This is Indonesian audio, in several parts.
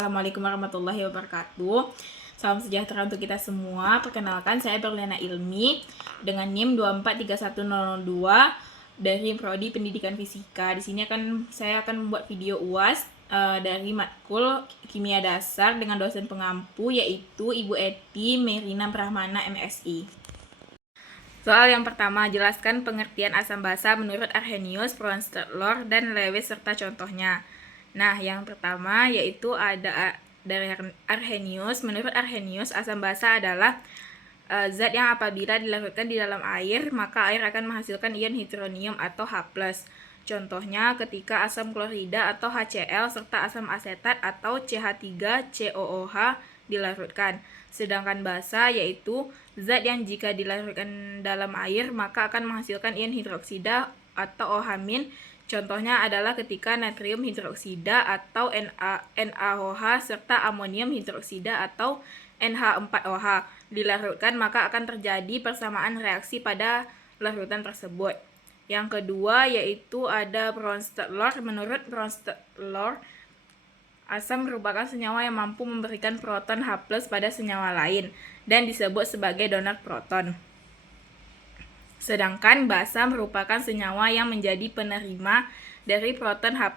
Assalamualaikum warahmatullahi wabarakatuh. Salam sejahtera untuk kita semua. Perkenalkan, saya Berliana Ilmi dengan NIM 2431002 dari Prodi Pendidikan Fisika. Di sini saya akan membuat video UAS dari matkul Kimia Dasar dengan dosen pengampu yaitu Ibu Eti Merina Brahmana MSI. Soal yang pertama, jelaskan pengertian asam basa menurut Arrhenius, Bronsted-Lore, dan Lewis serta contohnya. Nah, yang pertama yaitu ada dari Arrhenius. Menurut Arrhenius, asam basa adalah zat yang apabila dilarutkan di dalam air, maka air akan menghasilkan ion hidronium atau H+. Contohnya ketika asam klorida atau HCl serta asam asetat atau CH3COOH dilarutkan. Sedangkan basa yaitu zat yang jika dilarutkan dalam air maka akan menghasilkan ion hidroksida atau OH-. Contohnya adalah ketika natrium hidroksida atau NaOH serta amonium hidroksida atau NH4OH dilarutkan, maka akan terjadi persamaan reaksi pada larutan tersebut. Yang kedua yaitu ada Bronsted-Lore. Menurut Bronsted-Lore, asam merupakan senyawa yang mampu memberikan proton H+ pada senyawa lain dan disebut sebagai donor proton. Sedangkan basa merupakan senyawa yang menjadi penerima dari proton H+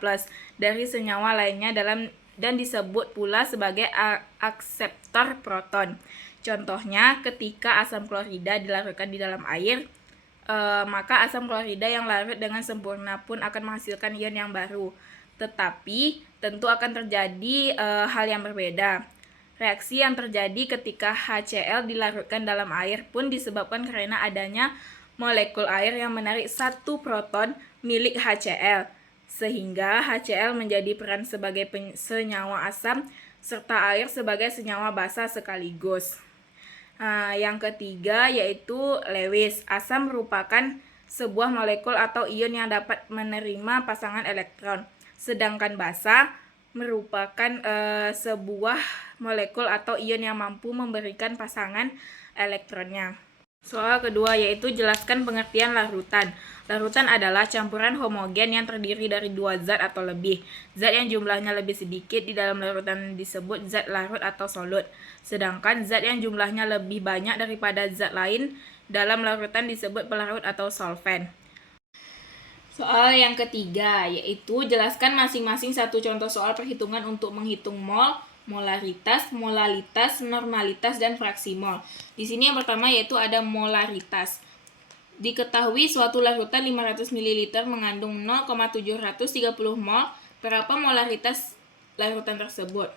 dari senyawa lainnya dan disebut pula sebagai akseptor proton. Contohnya ketika asam klorida dilarutkan di dalam air, maka asam klorida yang larut dengan sempurna pun akan menghasilkan ion yang baru. Tetapi tentu akan terjadi hal yang berbeda. Reaksi yang terjadi ketika HCl dilarutkan dalam air pun disebabkan karena adanya molekul air yang menarik satu proton milik HCl, sehingga HCl menjadi peran sebagai senyawa asam serta air sebagai senyawa basa sekaligus. Yang ketiga yaitu Lewis. Asam merupakan sebuah molekul atau ion yang dapat menerima pasangan elektron, sedangkan basa merupakan sebuah molekul atau ion yang mampu memberikan pasangan elektronnya. Soal kedua yaitu jelaskan pengertian larutan. Larutan adalah campuran homogen yang terdiri dari dua zat atau lebih. Zat yang jumlahnya lebih sedikit di dalam larutan disebut zat larut atau solut. Sedangkan zat yang jumlahnya lebih banyak daripada zat lain dalam larutan disebut pelarut atau solvent. Soal yang ketiga yaitu jelaskan masing-masing satu contoh soal perhitungan untuk menghitung mol, molaritas, molalitas, normalitas, dan fraksi mol. Di sini yang pertama yaitu ada molaritas. Diketahui suatu larutan 500 ml mengandung 0,730 mol. Berapa molaritas larutan tersebut?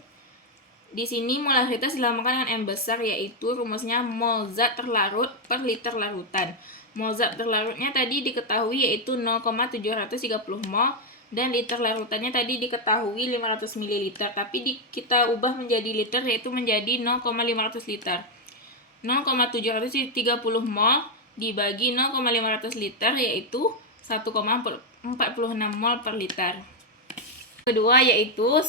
Di sini molaritas dilambangkan dengan M besar, yaitu rumusnya mol zat terlarut per liter larutan. Mol zat terlarutnya tadi diketahui yaitu 0,730 mol. Dan liter larutannya tadi diketahui 500 ml, tapi kita ubah menjadi liter yaitu menjadi 0,500 liter. 0,730 mol dibagi 0,500 liter yaitu 1,46 mol per liter. Kedua yaitu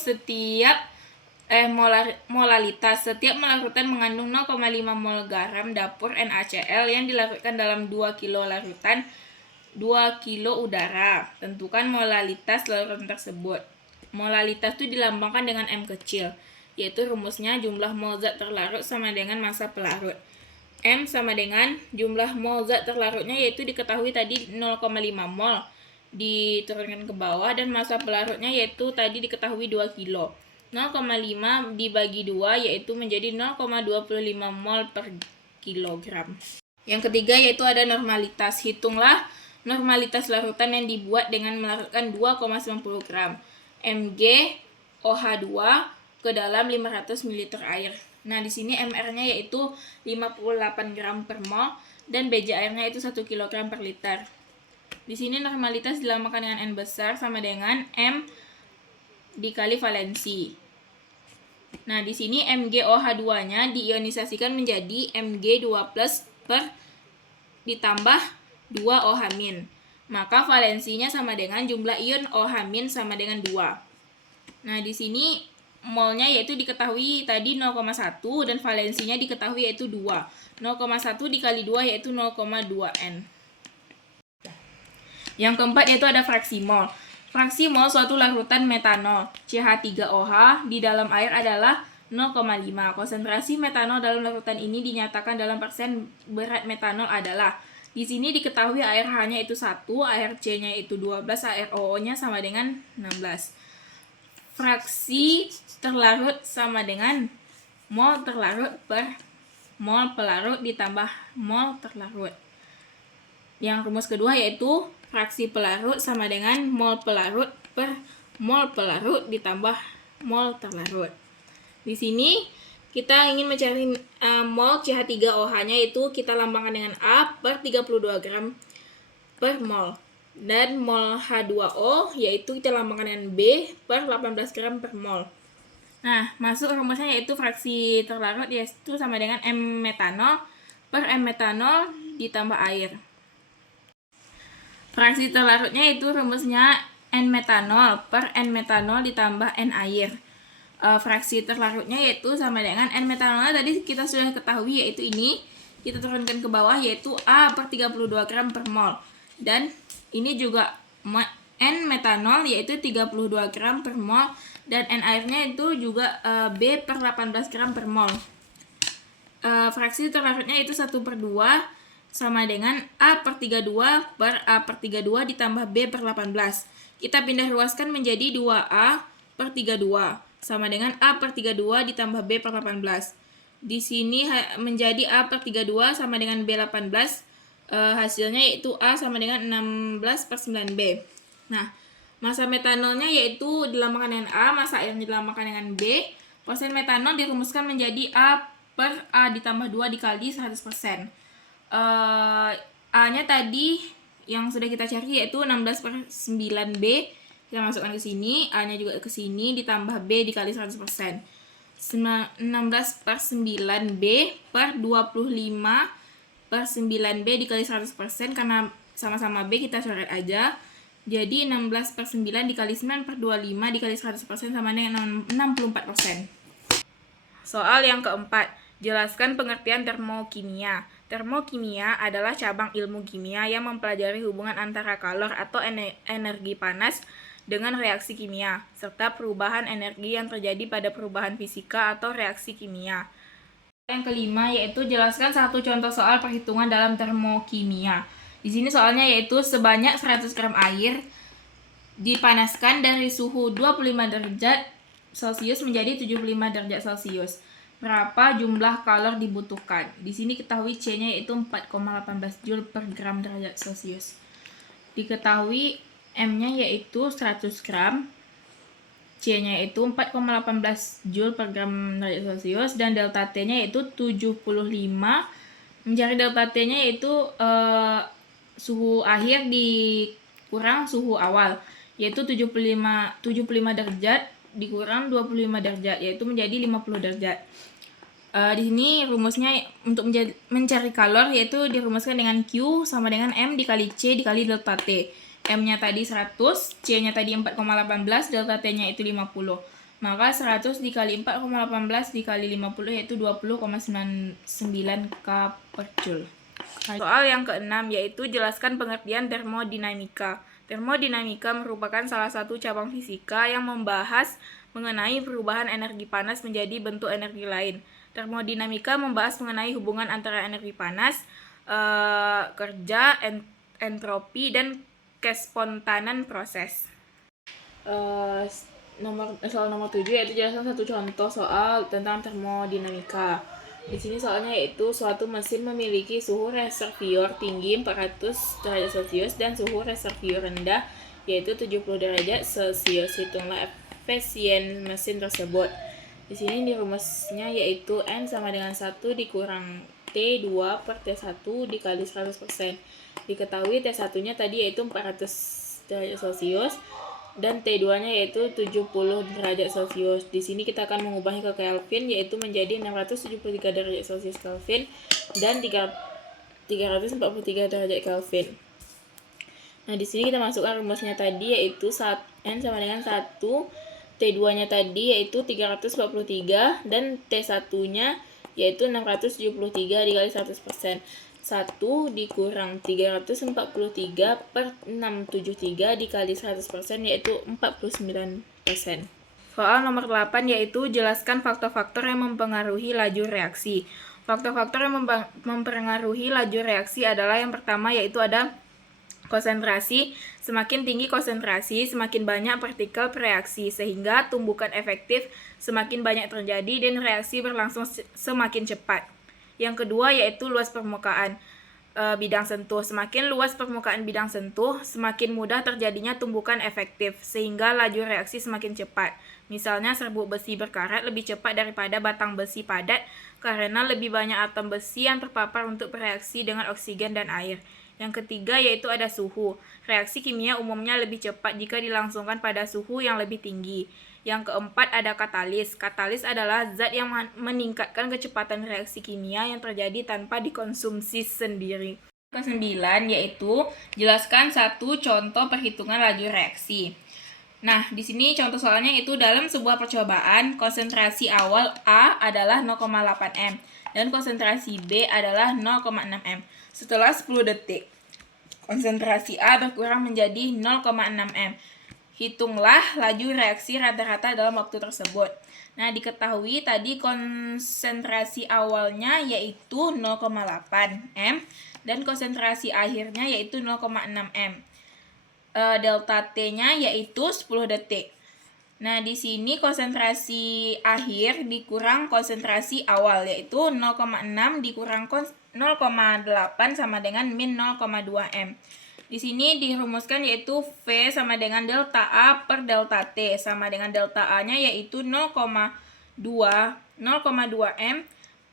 molalitas. Setiap larutan mengandung 0,5 mol garam dapur NaCl yang dilarutkan dalam 2 kilo larutan 2 kilo udara. Tentukan molalitas larutan tersebut. Molalitas itu dilambangkan dengan M kecil, yaitu rumusnya jumlah mol zat terlarut sama dengan massa pelarut. M sama dengan jumlah mol zat terlarutnya yaitu diketahui tadi 0,5 mol diturunkan ke bawah, dan massa pelarutnya yaitu tadi diketahui 2 kilo. 0,5 dibagi 2 yaitu menjadi 0,25 mol per kilogram. Yang ketiga yaitu ada normalitas. Hitunglah normalitas larutan yang dibuat dengan melarutkan 2,90 gram MgOH2 ke dalam 500 ml air. Nah, di sini MR-nya yaitu 58 gram per mol dan BJ airnya itu 1 kg per liter. Di sini normalitas dilambangkan dengan N besar sama dengan M dikali valensi. Nah, di sini MgOH2-nya diionisasikan menjadi Mg2+ per ditambah 2 OH-. Maka valensinya sama dengan jumlah ion OH- sama dengan 2. Nah, di sini molnya yaitu diketahui tadi 0,1 dan valensinya diketahui yaitu 2. 0,1 dikali 2 yaitu 0,2 N. Yang keempat yaitu ada fraksi mol. Fraksi mol suatu larutan metanol CH3OH di dalam air adalah 0,5. Konsentrasi metanol dalam larutan ini dinyatakan dalam persen berat metanol adalah. Di sini diketahui air H-nya itu 1, air C-nya itu 12, air OO-nya sama dengan 16. Fraksi terlarut sama dengan mol terlarut per mol pelarut ditambah mol terlarut. Yang rumus kedua yaitu fraksi pelarut sama dengan mol pelarut per mol pelarut ditambah mol terlarut. Di sini kita ingin mencari mol CH3OH-nya, yaitu kita lambangkan dengan A per 32 gram per mol. Dan mol H2O yaitu kita lambangkan dengan B per 18 gram per mol. Nah, masuk rumusnya yaitu fraksi terlarut yaitu sama dengan M metanol per M metanol ditambah air. Fraksi terlarutnya itu rumusnya N metanol per N metanol ditambah N air. Fraksi terlarutnya yaitu sama dengan N metanolnya tadi kita sudah ketahui yaitu ini. Kita turunkan ke bawah yaitu A per 32 gram per mol. Dan ini juga N metanol yaitu 32 gram per mol. Dan N airnya itu juga B per 18 gram per mol. Fraksi terlarutnya itu 1/2 sama dengan A per 32 per A per 32 ditambah B per 18. Kita pindah ruaskan menjadi 2A per 32 sama dengan A per 32 ditambah B per 18. Di sini menjadi A per 32 sama dengan B 18. Hasilnya yaitu A sama dengan 16 per 9B. Nah, massa metanolnya yaitu dilambangkan dengan A, massa airnya dilambangkan dengan B. Persen metanol dirumuskan menjadi A per A ditambah 2 dikali 100%. A-nya tadi yang sudah kita cari yaitu 16 per 9B. Kita masukkan ke sini, A-nya juga ke sini, ditambah B dikali 100%. 16 per 9B per 25 per 9B dikali 100%. Karena sama-sama B kita coret aja. Jadi 16 per 9 dikali 9 per 25 dikali 100% sama dengan 64%. Soal yang keempat, jelaskan pengertian termokimia. Termokimia adalah cabang ilmu kimia yang mempelajari hubungan antara kalor atau energi panas dengan reaksi kimia, serta perubahan energi yang terjadi pada perubahan fisika atau reaksi kimia. Yang kelima yaitu jelaskan satu contoh soal perhitungan dalam termokimia. Di sini soalnya yaitu sebanyak 100 gram air dipanaskan dari suhu 25 derajat Celcius menjadi 75 derajat Celcius. Berapa jumlah kalor dibutuhkan? Di sini ketahui C-nya yaitu 4,18 Joule per gram derajat Celcius. Diketahui M-nya yaitu 100 gram, C-nya yaitu 4,18 Joule per gram derajat Celcius, dan delta T-nya yaitu 75. Mencari delta T-nya yaitu suhu akhir dikurang suhu awal, yaitu 75 derajat dikurang 25 derajat, yaitu menjadi 50 derajat. Di sini rumusnya untuk mencari kalor yaitu dirumuskan dengan Q sama dengan M dikali C dikali delta T. M-nya tadi 100, C-nya tadi 4,18, delta T-nya itu 50. Maka 100 dikali 4,18 dikali 50 yaitu 20,99 K per Joule. Soal yang keenam yaitu jelaskan pengertian termodinamika. Termodinamika merupakan salah satu cabang fisika yang membahas mengenai perubahan energi panas menjadi bentuk energi lain. Termodinamika membahas mengenai hubungan antara energi panas, kerja, entropi, dan kespontanan proses. Soal nomor 7 yaitu jelaskan satu contoh soal tentang termodinamika. Di sini soalnya yaitu suatu mesin memiliki suhu reservoir tinggi 400 derajat Celcius dan suhu reservoir rendah yaitu 70 derajat Celcius. Hitunglah efisien mesin tersebut. Di sini rumusnya yaitu N sama dengan 1 dikurang T2 per T1 dikali 100%. Diketahui T1-nya tadi yaitu 400 derajat Celcius dan T2-nya yaitu 70 derajat Celcius. Di sini kita akan mengubahnya ke Kelvin yaitu menjadi 673 derajat Celcius Kelvin dan 343 derajat Kelvin. Nah, di sini kita masukkan rumusnya tadi yaitu N sama dengan 1, T2-nya tadi yaitu 343 dan T1-nya yaitu 673 dikali 100%. 1 dikurang 343 per 673 dikali 100% yaitu 49%. Soal nomor 8 yaitu jelaskan faktor-faktor yang mempengaruhi laju reaksi. Faktor-faktor yang mempengaruhi laju reaksi adalah yang pertama yaitu ada konsentrasi. Semakin tinggi konsentrasi, semakin banyak partikel bereaksi, sehingga tumbukan efektif semakin banyak terjadi dan reaksi berlangsung semakin cepat. Yang kedua yaitu luas permukaan bidang sentuh. Semakin luas permukaan bidang sentuh, semakin mudah terjadinya tumbukan efektif, sehingga laju reaksi semakin cepat. Misalnya serbuk besi berkarat lebih cepat daripada batang besi padat karena lebih banyak atom besi yang terpapar untuk bereaksi dengan oksigen dan air. Yang ketiga yaitu ada suhu. Reaksi kimia umumnya lebih cepat jika dilangsungkan pada suhu yang lebih tinggi. Yang keempat ada katalis. Katalis adalah zat yang meningkatkan kecepatan reaksi kimia yang terjadi tanpa dikonsumsi sendiri. Kesembilan yaitu jelaskan satu contoh perhitungan laju reaksi. Nah, di sini contoh soalnya itu dalam sebuah percobaan konsentrasi awal A adalah 0,8 m dan konsentrasi B adalah 0,6 m. Setelah 10 detik, konsentrasi A berkurang menjadi 0,6 m. Hitunglah laju reaksi rata-rata dalam waktu tersebut. Nah, diketahui tadi konsentrasi awalnya yaitu 0,8 m dan konsentrasi akhirnya yaitu 0,6 m. Delta T-nya yaitu 10 detik. Nah, di sini konsentrasi akhir dikurang konsentrasi awal yaitu 0,6 dikurang 0,8 sama dengan min 0,2 m. Di sini dirumuskan yaitu V sama dengan delta A per delta T sama dengan delta A-nya yaitu 0,2 m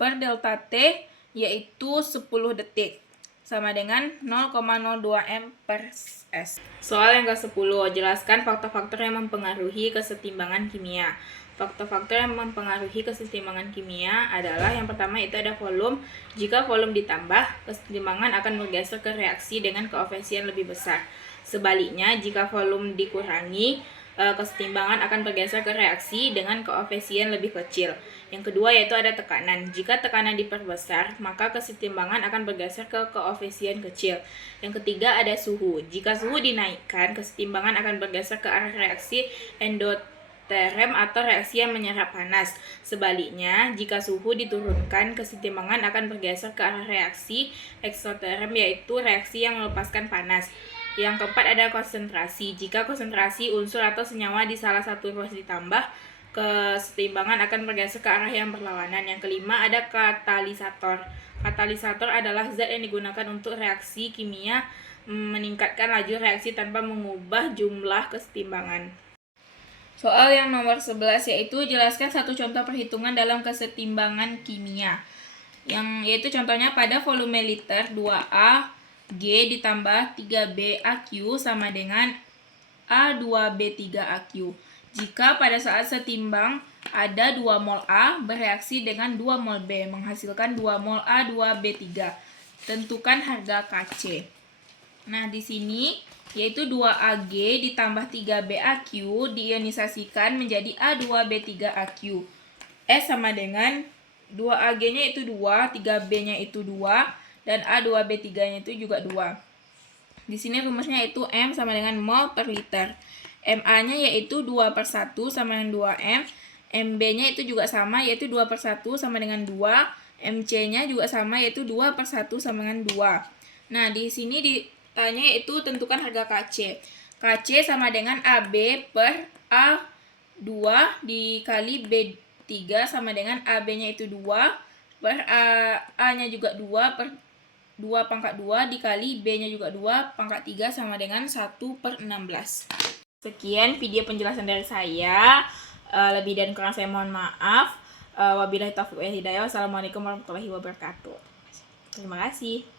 per delta T yaitu 10 detik sama dengan 0,02 m per S. Soal yang ke-10, jelaskan faktor-faktor yang mempengaruhi kesetimbangan kimia. Faktor-faktor yang mempengaruhi kesetimbangan kimia adalah yang pertama itu ada volume. Jika volume ditambah, kesetimbangan akan bergeser ke reaksi dengan koefisien lebih besar. Sebaliknya, jika volume dikurangi, kesetimbangan akan bergeser ke reaksi dengan koefisien lebih kecil. Yang kedua yaitu ada tekanan. Jika tekanan diperbesar, maka kesetimbangan akan bergeser ke koefisien kecil. Yang ketiga ada suhu. Jika suhu dinaikkan, kesetimbangan akan bergeser ke arah reaksi endoterm atau reaksi yang menyerap panas. Sebaliknya, jika suhu diturunkan, kesetimbangan akan bergeser ke arah reaksi eksoterm yaitu reaksi yang melepaskan panas. Yang keempat ada konsentrasi. Jika konsentrasi unsur atau senyawa di salah satu ruas ditambah, kesetimbangan akan bergeser ke arah yang berlawanan. Yang kelima ada katalisator. Katalisator adalah zat yang digunakan untuk reaksi kimia meningkatkan laju reaksi tanpa mengubah jumlah kesetimbangan. Soal yang nomor 11 yaitu jelaskan satu contoh perhitungan dalam kesetimbangan kimia. Yaitu contohnya pada volume liter 2A G ditambah 3B AQ sama dengan A2B3 AQ. Jika pada saat setimbang ada 2 mol A bereaksi dengan 2 mol B menghasilkan 2 mol A2B3. Tentukan harga Kc. Nah, di sini yaitu 2Ag ditambah 3BAQ diionisasikan menjadi A2B3AQ. S sama dengan 2Ag-nya itu 2, 3B-nya itu 2, dan A2B3-nya itu juga 2. Di sini rumusnya itu M sama dengan mol per liter. Ma-nya yaitu 2 per 1 sama dengan 2M. Mb-nya itu juga sama yaitu 2 per 1 sama dengan 2. Mc-nya juga sama yaitu 2 per 1 sama dengan 2. Nah, di sini ditanya yaitu tentukan harga Kc. Kc sama dengan AB per A2 dikali B3 sama dengan AB-nya itu 2 per A-nya juga 2 per 2 pangkat 2 dikali B-nya juga 2 pangkat 3 sama dengan 1 per 16. Sekian video penjelasan dari saya. Lebih dan kurang saya mohon maaf. Wabillahi taufiq wal hidayah. Wassalamualaikum warahmatullahi wabarakatuh. Terima kasih.